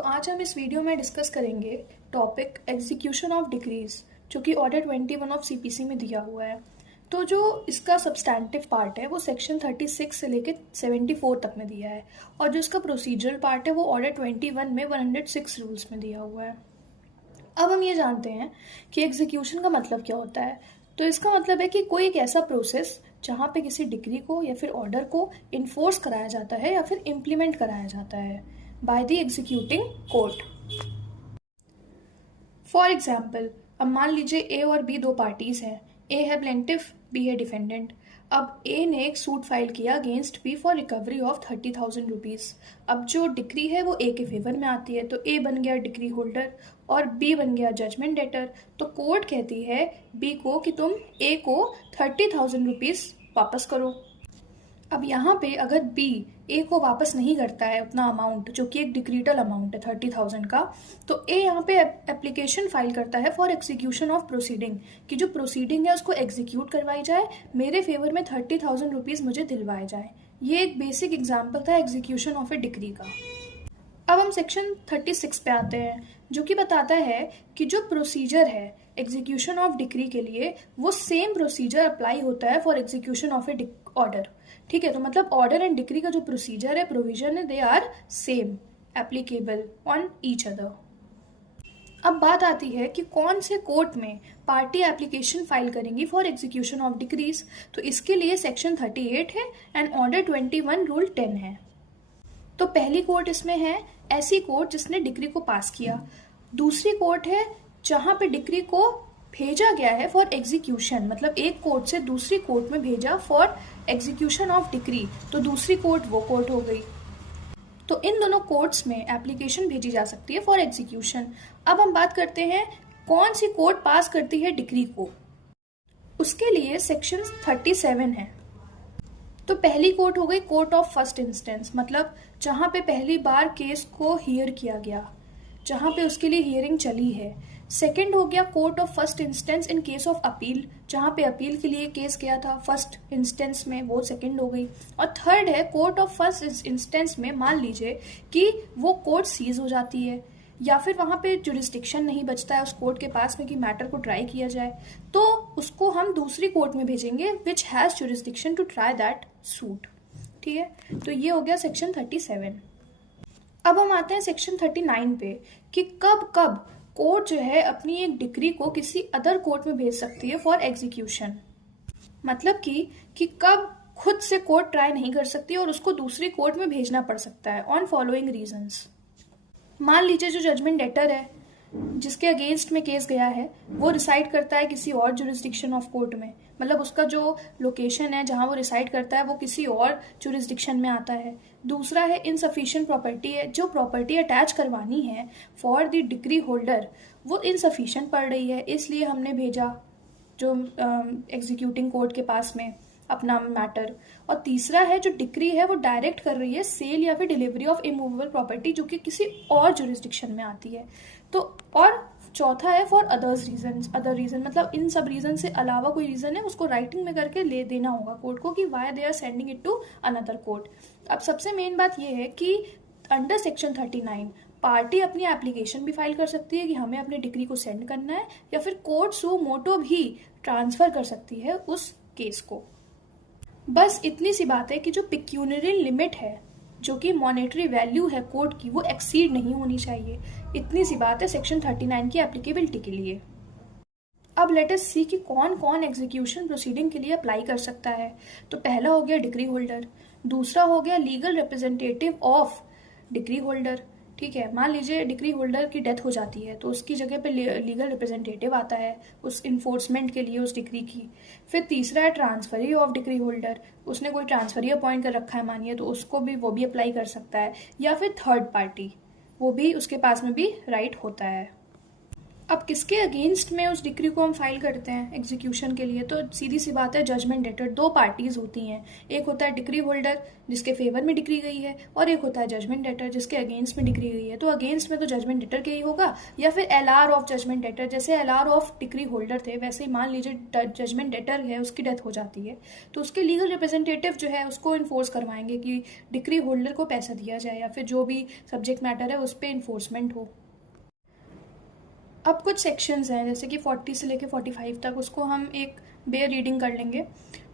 आज हम इस वीडियो में डिस्कस करेंगे टॉपिक एग्जीक्यूशन ऑफ डिक्रीज, जो कि ऑर्डर 21 ऑफ सीपीसी में दिया हुआ है। तो जो इसका सब्सटैंटिव पार्ट है वो सेक्शन 36 से लेकर 74 तक में दिया है, और जो इसका प्रोसीजरल पार्ट है वो ऑर्डर 21 में 106 रूल्स में दिया हुआ है। अब हम ये जानते हैं कि एग्जीक्यूशन का मतलब क्या होता है। तो इसका मतलब है कि कोई एक ऐसा प्रोसेस जहाँ पे किसी डिक्री को या फिर ऑर्डर को इन्फोर्स कराया जाता है या फिर इम्प्लीमेंट कराया जाता है by the executing court. For example, अब मान लीजिए ए और बी दो पार्टीज हैं। ए है प्लेंटिफ, बी है डिफेंडेंट। अब ए ने एक सूट फाइल किया against B for recovery of 30,000 rupees. अब जो डिक्री है वो ए के फेवर में आती है, तो ए बन गया डिक्री होल्डर और बी बन गया जजमेंट डेटर। तो कोर्ट कहती है बी को कि तुम ए को 30,000 रुपीज़ वापस करो। अब यहाँ पे अगर बी ए को वापस नहीं करता है उतना अमाउंट, जो कि एक डिक्रीटल अमाउंट है 30,000 का, तो ए यहाँ पे एप्लीकेशन फाइल करता है फॉर एग्जीक्यूशन ऑफ प्रोसीडिंग, कि जो प्रोसीडिंग है उसको एग्जीक्यूट करवाई जाए, मेरे फेवर में 30,000 रुपीज़ मुझे दिलवाए जाए। ये एक बेसिक एग्जाम्पल था एग्जीक्यूशन ऑफ ए डिक्री का। अब हम सेक्शन 36 पे आते हैं, जो कि बताता है कि जो प्रोसीजर है एग्जीक्यूशन ऑफ डिक्री के लिए वो सेम प्रोसीजर अप्लाई होता है for execution of A order. ठीक है, तो मतलब ऑर्डर एंड डिक्री का जो प्रोसीजर है, प्रोविजन है, they are same, applicable on each other. अब बात आती है कि कौन से कोर्ट में पार्टी एप्लीकेशन फाइल करेंगी फॉर एग्जीक्यूशन ऑफ डिक्रीज। तो इसके लिए सेक्शन 38 है एंड ऑर्डर 21 रूल 10 है। तो पहली कोर्ट इसमें है ऐसी कोर्ट जिसने डिक्री को पास किया। दूसरी कोर्ट है जहां पे डिक्री को भेजा गया है फॉर एग्जीक्यूशन, मतलब एक कोर्ट से दूसरी कोर्ट में भेजा फॉर एग्जीक्यूशन ऑफ डिक्री, तो दूसरी कोर्ट वो कोर्ट हो गई। तो इन दोनों कोर्ट्स में एप्लीकेशन भेजी जा सकती है फॉर एग्जीक्यूशन। अब हम बात करते हैं कौन सी कोर्ट पास करती है डिक्री को। उसके लिए सेक्शन 37 है। तो पहली कोर्ट हो गई कोर्ट ऑफ फर्स्ट इंस्टेंस, मतलब जहां पे पहली बार केस को हियर किया गया, जहां पे उसके लिए हियरिंग चली है। सेकंड हो गया court of first instance in case of appeal, जहां पे अपील के लिए केस गया था फर्स्ट इंस्टेंस में, वो सेकंड हो गई। और थर्ड है कोर्ट ऑफ फर्स्ट इंस्टेंस में मान लीजिए कि वो कोर्ट सीज हो जाती है या फिर वहां पे जुरिस्डिक्शन नहीं बचता है उस कोर्ट के पास में कि मैटर को ट्राई किया जाए, तो उसको हम दूसरी कोर्ट में भेजेंगे which has jurisdiction to try that suit. ठीक है, तो ये हो गया सेक्शन 37। अब हम आते हैं सेक्शन 39 पे कि कब कब कोर्ट जो है अपनी एक डिक्री को किसी अदर कोर्ट में भेज सकती है फॉर एग्जीक्यूशन। मतलब कि कब खुद से कोर्ट ट्राई नहीं कर सकती और उसको दूसरी कोर्ट में भेजना पड़ सकता है ऑन फॉलोइंग रीजंस। मान लीजिए जो जजमेंट डेटर है जिसके अगेंस्ट में केस गया है वो रिसाइड करता है किसी और जुरिस्डिक्शन ऑफ कोर्ट में, मतलब उसका जो लोकेशन है जहां वो रिसाइड करता है वो किसी और जुरिस्डिक्शन में आता है। दूसरा है इनसफिशिएंट प्रॉपर्टी है, जो प्रॉपर्टी अटैच करवानी है फॉर द डिक्री होल्डर वो इनसफिशिएंट पड़ रही है, इसलिए हमने भेजा जो एग्जीक्यूटिंग कोर्ट के पास में अपना मैटर। और तीसरा है जो डिक्री है वो डायरेक्ट कर रही है सेल या फिर डिलीवरी ऑफ इमूवेबल प्रॉपर्टी, जो कि किसी और जुरिस्डिक्शन में आती है। तो और चौथा है for others reason, other reason मतलब इन सब रीजन से अलावा कोई रीजन है उसको राइटिंग में करके ले देना होगा कोर्ट को कि why they are sending it to another court. अब सबसे मेन बात यह है कि अंडर सेक्शन 39 पार्टी अपनी एप्लीकेशन भी फाइल कर सकती है कि हमें अपने डिक्री को सेंड करना है, या फिर कोर्ट सू मोटो भी ट्रांसफर कर सकती है उस केस को। बस इतनी सी बात है कि जो पिक्यूनरी लिमिट है, जो कि मॉनेटरी वैल्यू है कोर्ट की, वो एक्सीड नहीं होनी चाहिए। इतनी सी बात है सेक्शन 39 की एप्लीकेबिलिटी के लिए। अब लेट अस सी कि कौन कौन एग्जीक्यूशन प्रोसीडिंग के लिए अप्लाई कर सकता है। तो पहला हो गया डिक्री होल्डर, दूसरा हो गया legal representative of decree holder. ठीक है, मान लीजिए डिक्री होल्डर की डेथ हो जाती है तो उसकी जगह पे लीगल रिप्रेजेंटेटिव आता है उस इन्फोर्समेंट के लिए उस डिक्री की। फिर तीसरा है ट्रांसफरी ऑफ डिक्री होल्डर, उसने कोई ट्रांसफरी अपॉइंट कर रखा है मानिए, तो उसको भी वो भी अप्लाई कर सकता है। या फिर थर्ड पार्टी, वो भी उसके पास में भी राइट होता है। अब किसके अगेंस्ट में उस डिक्री को हम फाइल करते हैं एग्जीक्यूशन के लिए, तो सीधी सी बात है, जजमेंट डेटर। दो पार्टीज होती हैं, एक होता है डिक्री होल्डर जिसके फेवर में डिक्री गई है, और एक होता है जजमेंट डेटर जिसके अगेंस्ट में डिक्री गई है। तो अगेंस्ट में तो जजमेंट डेटर के ही होगा, या फिर एलआर ऑफ जजमेंट डेटर। जैसे एलआर ऑफ डिक्री होल्डर थे, वैसे ही मान लीजिए जजमेंट डेटर है, उसकी डेथ हो जाती है, तो उसके लीगल रिप्रेजेंटेटिव जो है उसको इन्फोर्स करवाएंगे कि डिक्री होल्डर को पैसा दिया जाए, या फिर जो भी सब्जेक्ट मैटर है उस पर इन्फोर्समेंट हो। अब कुछ सेक्शंस हैं जैसे कि 40 से लेके 45 तक, उसको हम एक बेयर रीडिंग कर लेंगे।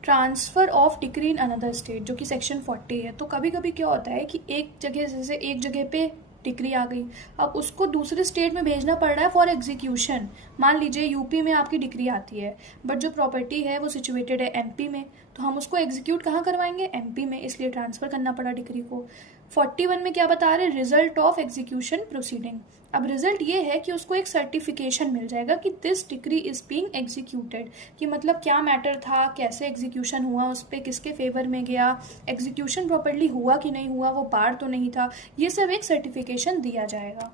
Transfer of decree in another state, जो कि सेक्शन 40 है। तो कभी कभी क्या होता है कि एक जगह, जैसे एक जगह पे डिक्री आ गई, अब उसको दूसरे स्टेट में भेजना पड़ रहा है फॉर एग्जीक्यूशन। मान लीजिए यूपी में आपकी डिक्री आती है, बट जो प्रॉपर्टी है वो सिचुएटेड है एमपी में, तो हम उसको एग्जीक्यूट कहाँ करवाएंगे, एमपी में, इसलिए ट्रांसफ़र करना पड़ा डिक्री को। 41 में क्या बता रहे, रिजल्ट ऑफ एग्जीक्यूशन प्रोसीडिंग। अब रिजल्ट ये है कि उसको एक सर्टिफिकेशन मिल जाएगा कि this decree is being executed, कि मतलब क्या मैटर था, कैसे एग्जीक्यूशन हुआ, उस पर किसके फेवर में गया, एग्जीक्यूशन प्रॉपर्ली हुआ कि नहीं हुआ, वो पार तो नहीं था, ये सब एक सर्टिफिकेशन दिया जाएगा।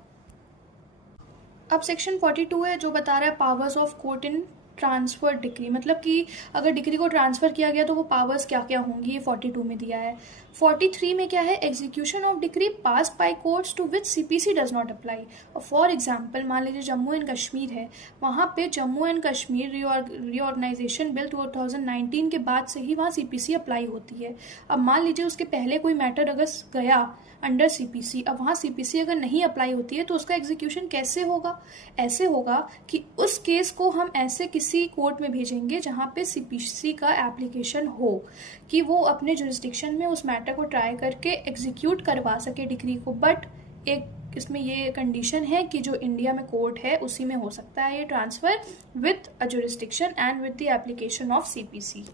अब सेक्शन 42 है जो बता रहा है powers of court in transfer decree, मतलब कि अगर डिक्री को ट्रांसफ़र किया गया तो वो पावर्स क्या क्या होंगी, ये 42 में दिया है। 43 में क्या है, execution of decree pass by courts to which CPC does not apply. और फॉर एग्जांपल मान लीजिए जम्मू एंड कश्मीर है, वहाँ पे Jammu and Kashmir reorganisation bill 2019 के बाद से ही वहाँ सीपीसी अप्लाई होती है। अब मान लीजिए उसके पहले कोई मैटर अगर गया अंडर सीपीसी, अब वहाँ सीपीसी अगर नहीं अप्लाई होती है तो उसका एग्जीक्यूशन कैसे होगा, ऐसे होगा कि उस केस को हम ऐसे किसी कोर्ट में भेजेंगे जहाँ पे सीपीसी का एप्लीकेशन हो, कि वो अपने जुरिस्डिक्शन में उस मैटर को ट्राई करके एग्जीक्यूट करवा सके डिक्री को। बट एक इसमें ये कंडीशन है कि जो इंडिया में कोर्ट है उसी में हो सकता है ये transfer with a jurisdiction and with the application of CPC.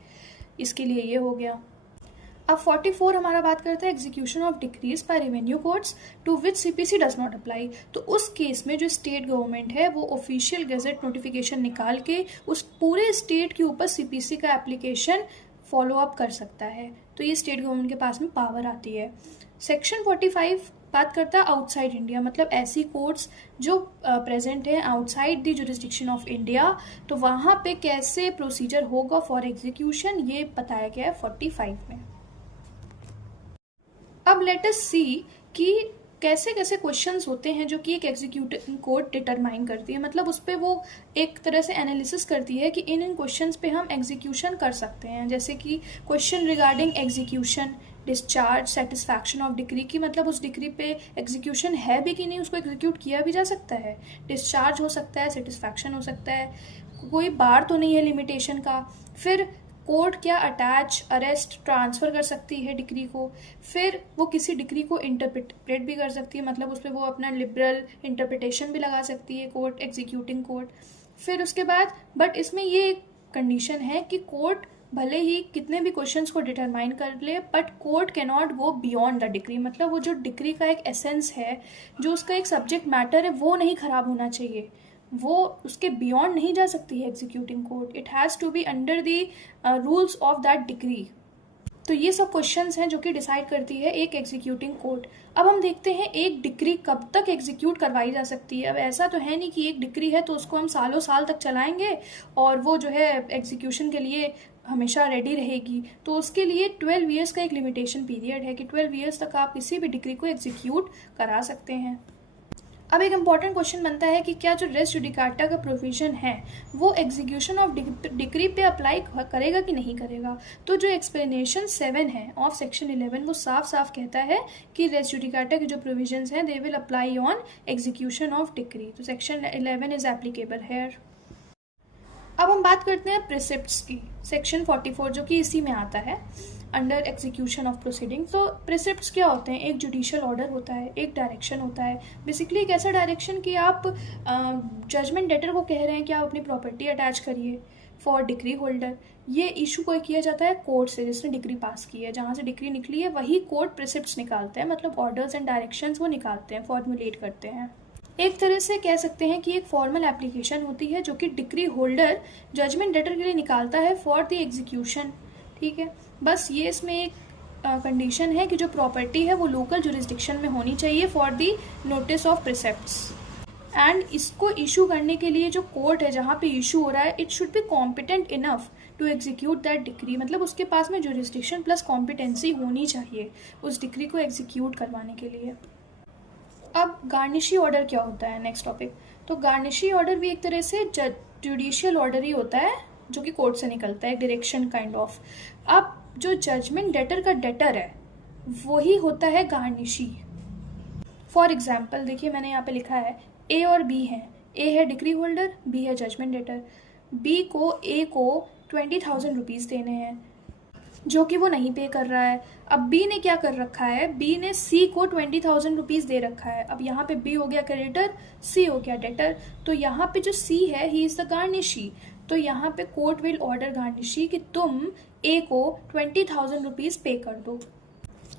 इसके लिए ये हो गया। अब 44 हमारा बात करता है execution of decrees by revenue courts to which CPC does not apply. तो उस केस में जो स्टेट गवर्नमेंट है वो ऑफिशियल गैजेट नोटिफिकेशन निकाल के उस पूरे स्टेट के ऊपर सीपीसी का एप्लीकेशन फॉलो अप कर सकता है, तो ये स्टेट गवर्नमेंट के पास में पावर आती है। सेक्शन 45 बात करता है आउटसाइड इंडिया, मतलब ऐसी कोर्ट्स जो प्रेजेंट हैं outside the jurisdiction of India, तो वहाँ पे कैसे प्रोसीजर होगा फॉर एग्जीक्यूशन, ये बताया गया है 45 में। अब लेट अस सी कि कैसे कैसे क्वेश्चंस होते हैं जो कि एक एग्जीक्यूटिव कोर्ट डिटरमाइन करती है, मतलब उस पर वो एक तरह से एनालिसिस करती है कि इन क्वेश्चंस पे हम एग्जीक्यूशन कर सकते हैं। जैसे कि question regarding execution, discharge, satisfaction of decree, की मतलब उस डिक्री पे एग्जीक्यूशन है भी कि नहीं, उसको एग्जीक्यूट किया भी जा सकता है, डिस्चार्ज हो सकता है, सेटिस्फैक्शन हो सकता है, कोई बार तो नहीं है लिमिटेशन का। फिर कोर्ट क्या अटैच, अरेस्ट, ट्रांसफ़र कर सकती है डिक्री को। फिर वो किसी डिक्री को इंटरप्रेट भी कर सकती है, मतलब उस पर वो अपना लिबरल इंटरप्रिटेशन भी लगा सकती है कोर्ट, एग्जीक्यूटिंग कोर्ट। फिर उसके बाद बट इसमें ये कंडीशन है कि कोर्ट भले ही कितने भी क्वेश्चंस को डिटरमाइन कर ले, but court can not go beyond the decree, मतलब वो जो डिक्री का एक एसेंस है, जो उसका एक सब्जेक्ट मैटर है, वो नहीं खराब होना चाहिए, वो उसके बियॉन्ड नहीं जा सकती है executing court. It has to be under the rules of that decree. तो ये सब क्वेश्चंस हैं जो कि डिसाइड करती है एक एग्जीक्यूटिंग कोर्ट। अब हम देखते हैं एक डिक्री कब तक एग्जीक्यूट करवाई जा सकती है। अब ऐसा तो है नहीं कि एक डिक्री है तो उसको हम सालों साल तक चलाएंगे और वो जो है एग्जीक्यूशन के लिए हमेशा रेडी रहेगी। तो उसके लिए 12 ईयर्स का एक लिमिटेशन पीरियड है कि 12 ईयर्स तक आप किसी भी डिक्री को एग्जीक्यूट करा सकते हैं। अब एक इम्पॉर्टेंट क्वेश्चन बनता है कि क्या जो रेस जुडिकाटा का प्रोविजन है वो एग्जीक्यूशन ऑफ डिक्री पे अप्लाई करेगा कि नहीं करेगा। तो जो एक्सप्लेनेशन 7 है ऑफ सेक्शन 11 वो साफ साफ कहता है कि रेस जुडिकाटा के जो प्रोविजंस हैं they will apply on execution of decree. तो सेक्शन 11 इज एप्लीकेबल हेयर। अब हम बात करते हैं प्रिसिप्ट्स की, सेक्शन 44 जो कि इसी में आता है अंडर एग्जीक्यूशन ऑफ प्रोसीडिंग। तो प्रिसिप्ट्स क्या होते हैं, एक जुडिशियल ऑर्डर होता है, एक डायरेक्शन होता है, बेसिकली एक ऐसा डायरेक्शन कि आप जजमेंट डेटर को कह रहे हैं कि आप अपनी प्रॉपर्टी अटैच करिए फॉर डिक्री होल्डर। ये इशू कोई किया जाता है कोर्ट से जिसने डिक्री पास की है, जहाँ से डिक्री निकली है वही कोर्ट प्रिसिप्ट्स निकालते हैं, मतलब ऑर्डर्स एंड डायरेक्शंस वो निकालते हैं, फॉर्मुलेट करते हैं। एक तरह से कह सकते हैं कि एक फॉर्मल एप्लीकेशन होती है जो कि डिक्री होल्डर जजमेंट डेटर के लिए निकालता है फॉर द एग्जीक्यूशन। ठीक है, बस ये इसमें एक कंडीशन है कि जो प्रॉपर्टी है वो लोकल जुरिस्डिक्शन में होनी चाहिए for the notice of precepts. And इसको इशू करने के लिए जो कोर्ट है जहाँ पे इशू हो रहा है, it should be competent enough to execute that decree. मतलब उसके पास में जुरिस्डिक्शन प्लस कॉम्पिटेंसी होनी चाहिए उस डिक्री को एग्जीक्यूट करवाने के लिए। अब गार्निशी ऑर्डर क्या होता है, नेक्स्ट टॉपिक। तो गार्निशी ऑर्डर भी एक तरह से जुडिशियल ऑर्डर ही होता है जो कि कोर्ट से निकलता है, एक डायरेक्शन काइंड ऑफ। अब जो जजमेंट डेटर का डेटर है वही होता है गार्निशी। फॉर एग्जाम्पल देखिए, मैंने यहाँ पे लिखा है ए और बी है। ए है डिक्री होल्डर, बी है जजमेंट डेटर। बी को ए को 20,000 रुपीज़ देने हैं जो कि वो नहीं पे कर रहा है। अब बी ने क्या कर रखा है, बी ने सी को 20,000 रुपीज़ दे रखा है। अब यहाँ पे बी हो गया क्रेडिटर, सी हो गया डेटर। तो यहाँ पे जो सी है ही इज़ द गार्निशी। तो यहाँ पे कोर्ट विल ऑर्डर गार्निशी कि तुम ए को 20,000 रुपीज़ पे कर दो,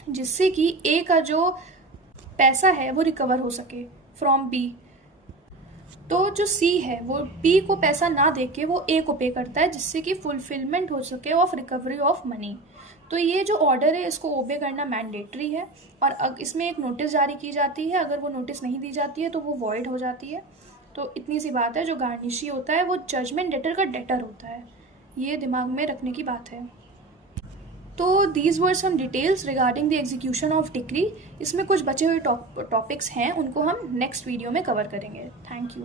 जिससे कि ए का जो पैसा है वो रिकवर हो सके फ्रॉम बी। तो जो सी है वो बी को पैसा ना देके वो ए को पे करता है, जिससे कि फुलफिलमेंट हो सके ऑफ रिकवरी ऑफ मनी। तो ये जो ऑर्डर है इसको ओबे करना मैंडेटरी है, और इसमें एक नोटिस जारी की जाती है। अगर वो नोटिस नहीं दी जाती है तो वो वॉइड हो जाती है। तो इतनी सी बात है, जो गार्निशी होता है वो जजमेंट डेटर का डेटर होता है, ये दिमाग में रखने की बात है। तो these were some details regarding the execution of decree. इसमें कुछ बचे हुए टॉपिक्स हैं, उनको हम नेक्स्ट वीडियो में कवर करेंगे। Thank you.